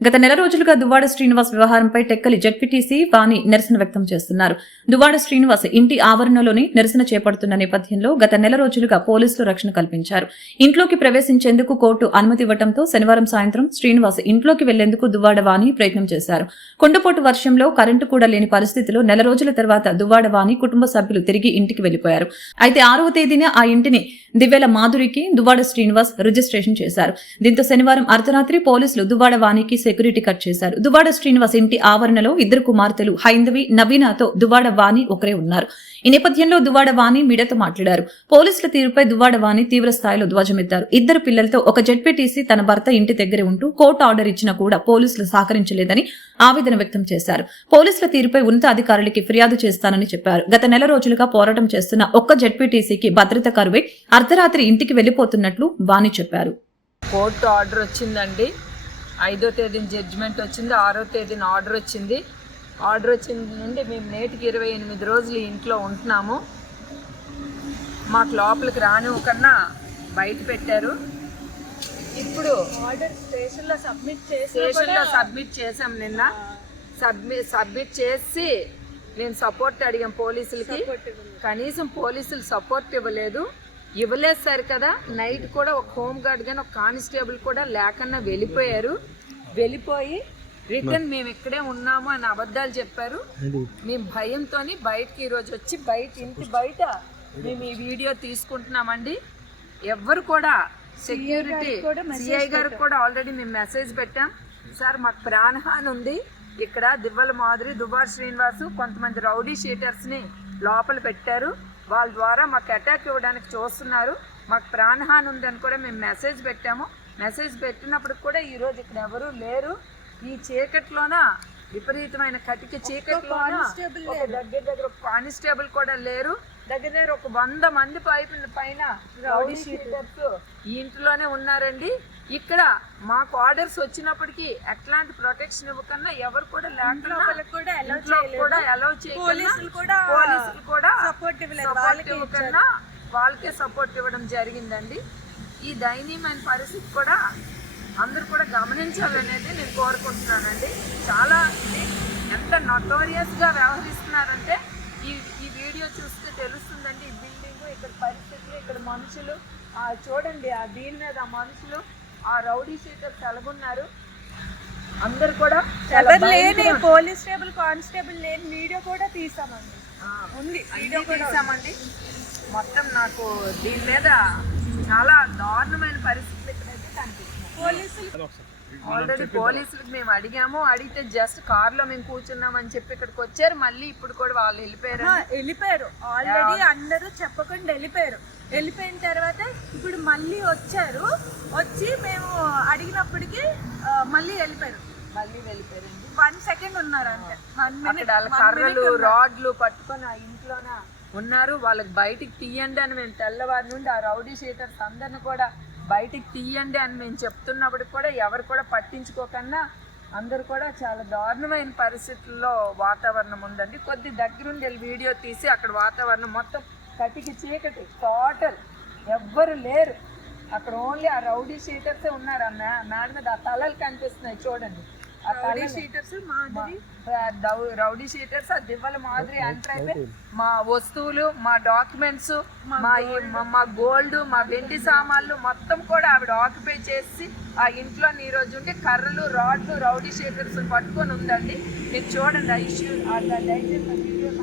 గత నెల రోజులుగా దువ్వాడ శ్రీనివాస్ వ్యవహారంపై టెక్కలి జడ్పీటీసీ వాణి నిరసన వ్యక్తం చేస్తున్నారు. దువ్వాడ శ్రీనివాస్ ఇంటి ఆవరణలోని నిరసన చేపడుతున్న నేపథ్యంలో గత నెల రోజులుగా పోలీసులు రక్షణ కల్పించారు. ఇంట్లోకి ప్రవేశించేందుకు కోర్టు అనుమతి ఇవ్వడంతో శనివారం సాయంత్రం శ్రీనివాస్ ఇంట్లోకి వెళ్ళేందుకు దువ్వాడ వాణి ప్రయత్నం చేశారు. కొండపోటు వర్షంలో కరెంటు కూడా లేని పరిస్థితిలో నెల రోజుల తర్వాత దువ్వాడ వాణి కుటుంబ సభ్యులు తిరిగి ఇంటికి వెళ్ళిపోయారు అయితే ఆరవ తేదీన ఆ ఇంటిని దివ్యల మాధురికి దువ్వాడ శ్రీనివాస్ రిజిస్ట్రేషన్ చేశారు. దీంతో శనివారం అర్ధరాత్రి పోలీసులు దువ్వాడ వాణికి సెక్యూరిటీ కట్ చేశారు. దువ్వాడ శ్రీనివాస్ ఇంటి ఆవరణలో ఇద్దరు కుమార్తెలు హైందవి నవీనాతో దువ్వాడ వాణి ఒకరే ఉన్నారు. ఈ నేపథ్యంలో దువ్వాడ వాణి మీడియాతో మాట్లాడారు. పోలీసుల తీరుపై దువ్వాడ వాణి తీవ్ర స్థాయిలో ధ్వజమెత్తారు. ఇద్దరు పిల్లలతో ఒక జడ్పీటీసీ తన భర్త ఇంటి దగ్గరే ఉంటూ కోర్టు ఆర్డర్ ఇచ్చినా కూడా పోలీసులు సహకరించలేదని ఆవేదన వ్యక్తం చేశారు. పోలీసుల తీరుపై ఉన్నత అధికారులకి ఫిర్యాదు చేస్తానని చెప్పారు. గత నెల రోజులుగా పోరాటం చేస్తున్న ఒక్క జడ్పీటీసీకి భద్రత కరువై అర్ధరాత్రి ఇంటికి వెళ్ళిపోతున్నట్లు వాణి చెప్పారు. కోర్టు ఆర్డర్ వచ్చిందండి. ఐదో తేదీన జడ్జిమెంట్ వచ్చింది ఆరో తేదీన ఆర్డర్ వచ్చింది. ఆర్డర్ వచ్చింది నుండి మేము నేటికి ఇరవై ఎనిమిది రోజులు ఇంట్లో ఉంటున్నాము. మాకు లోపలికి రానివ్వకన్నా బయట పెట్టారు. ఇప్పుడు ఆర్డర్ స్టేషన్లో సబ్మిట్ చేసి స్టేషన్లో సబ్మిట్ చేసాం నిన్న. సబ్మిట్ సబ్మిట్ చేసి నేను సపోర్ట్ అడిగాం పోలీసులకి. కనీసం పోలీసులు సపోర్ట్ ఇవ్వలేదు. ఇవ్వలేదు సరి కదా. నైట్ కూడా ఒక హోమ్ గార్డ్ కానీ ఒక కానిస్టేబుల్ కూడా లేకన్నా వెళ్ళిపోయారు. వెళ్ళిపోయి రిటర్న్ మేము ఇక్కడే ఉన్నాము అని అబద్ధాలు చెప్పారు. మేము భయంతో బయటకి ఈరోజు వచ్చి బయట ఇంటి బయట మేము ఈ వీడియో తీసుకుంటున్నామండి. ఎవ్వరు కూడా సెక్యూరిటీ సిఐ గారికి కూడా ఆల్రెడీ మేము మెసేజ్ పెట్టాం. సార్ మాకు ప్రాణహాని ఉంది. ఇక్కడ దివ్వల మాదిరి దుబార్ శ్రీనివాసు కొంతమంది రౌడీ షీటర్స్ని లోపల పెట్టారు. వాళ్ళ ద్వారా మాకు అటాక్ ఇవ్వడానికి చూస్తున్నారు. మాకు ప్రాణహాని ఉందని కూడా మేము మెసేజ్ పెట్టాము. మెసేజ్ పెట్టినప్పుడు కూడా ఈరోజు ఇక్కడ ఎవరు లేరు. ఈ చీకట్లోన విపరీతమైన కటిక చీకట్లోన దగ్గర దగ్గర కానిస్టేబుల్ కూడా లేరు. దగ్గర దగ్గర ఒక వంద మంది పైన పైన ఇంట్లోనే ఉన్నారండి. ఇక్కడ మాకు ఆర్డర్స్ వచ్చినప్పటికీ ఎట్లాంటి ప్రొటెక్షన్ ఇవ్వకన్నా ఎవరు కూడా లేకుండా కూడా అలౌ కూడా పోలీసులు కూడా సపోర్ట్ ఇవ్వలేదు సపోర్ట్ వాళ్ళకి సపోర్ట్ ఇవ్వడం జరిగిందండి. ఈ దయనీయమైన పరిస్థితి కూడా అందరూ కూడా గమనించాలనేది నేను కోరుకుంటున్నానండి. చాలా ఇది ఎంత నటోరియస్గా వ్యవహరిస్తున్నారంటే ఈ ఈ వీడియో చూస్తే తెలుస్తుందండి. ఈ బిల్డింగ్ ఇక్కడ పరిస్థితులు ఇక్కడ మనుషులు ఆ చూడండి ఆ దీని మీద ఆ మనుషులు ఆ రౌడీ షీటర్స్ ఎలాగున్నారు అందరు కూడా లేని పోలీస్ స్టేబుల్ కానిస్టేబుల్ లేని వీడియో కూడా తీసామండి. ఉంది. వీడియో తీసామండి. మొత్తం నాకు దీని మీద చాలా దారుణమైన పరిస్థితులు ఇక్కడైతే కనిపిస్తున్నాయి. పోలీసులు ఆల్రెడీ పోలీసులకు మేము అడిగాము. అడిగితే జస్ట్ కార్లో మేము కూర్చున్నామని చెప్పి ఇక్కడికి వచ్చారు. మళ్ళీ ఇప్పుడు కూడా వాళ్ళు వెళ్ళిపోయారు. వెళ్ళిపోయారు. ఆల్రెడీ అందరూ చెప్పకుండా వెళ్ళిపోయారు. వెళ్ళిపోయిన తర్వాత ఇప్పుడు మళ్ళీ వచ్చారు. వచ్చి మేము అడిగినప్పటికీ మళ్ళీ వెళ్ళిపోయారు. మళ్ళీ వెళ్ళిపోయారండి. వన్ సెకండ్ ఉన్నారు అంతే. వన్ అక్కడ మినిట్ వాళ్ళ కర్రలు రాడ్లు పట్టుకొని ఆ ఇంట్లోన ఉన్నారు. వాళ్ళకి బయటికి తీయండి అని మేము తెల్లవారి నుండి ఆ రౌడీ షీటర్స్ అందరిని కూడా బయటికి తీయండి అని మేము చెప్తున్నప్పటికి కూడా ఎవరు కూడా పట్టించుకోకన్నా అందరు కూడా చాలా దారుణమైన పరిస్థితుల్లో వాతావరణం ఉందండి. కొద్ది దగ్గరుండి వెళ్ళి వీడియో తీసి అక్కడ వాతావరణం మొత్తం కటికి చీకటి టోటల్ ఎవ్వరు లేరు. అక్కడ ఓన్లీ ఆ రౌడీ షీటర్సే ఉన్నారు. మే- మేడ మీద ఆ తలలు కనిపిస్తున్నాయి చూడండి. ఆ తలలు షీటర్స్ రౌడీ షీటర్స్ ఆ దివ్వల మాదిరి ఎంటర్ అయిపోయి మా వస్తువులు మా డాక్యుమెంట్స్ మా మా- గోల్డ్ మా వెండి సామాన్లు మొత్తం కూడా ఆవిడ ఆక్యుపై చేసి ఆ ఇంట్లో ఈ రోజు ఉండి కర్రలు రాడ్లు రౌడీ షీటర్స్ పట్టుకొని ఉందండి. మీరు చూడండి ఆ ఇష్యూ ఆ దయచేసి వీడియోస్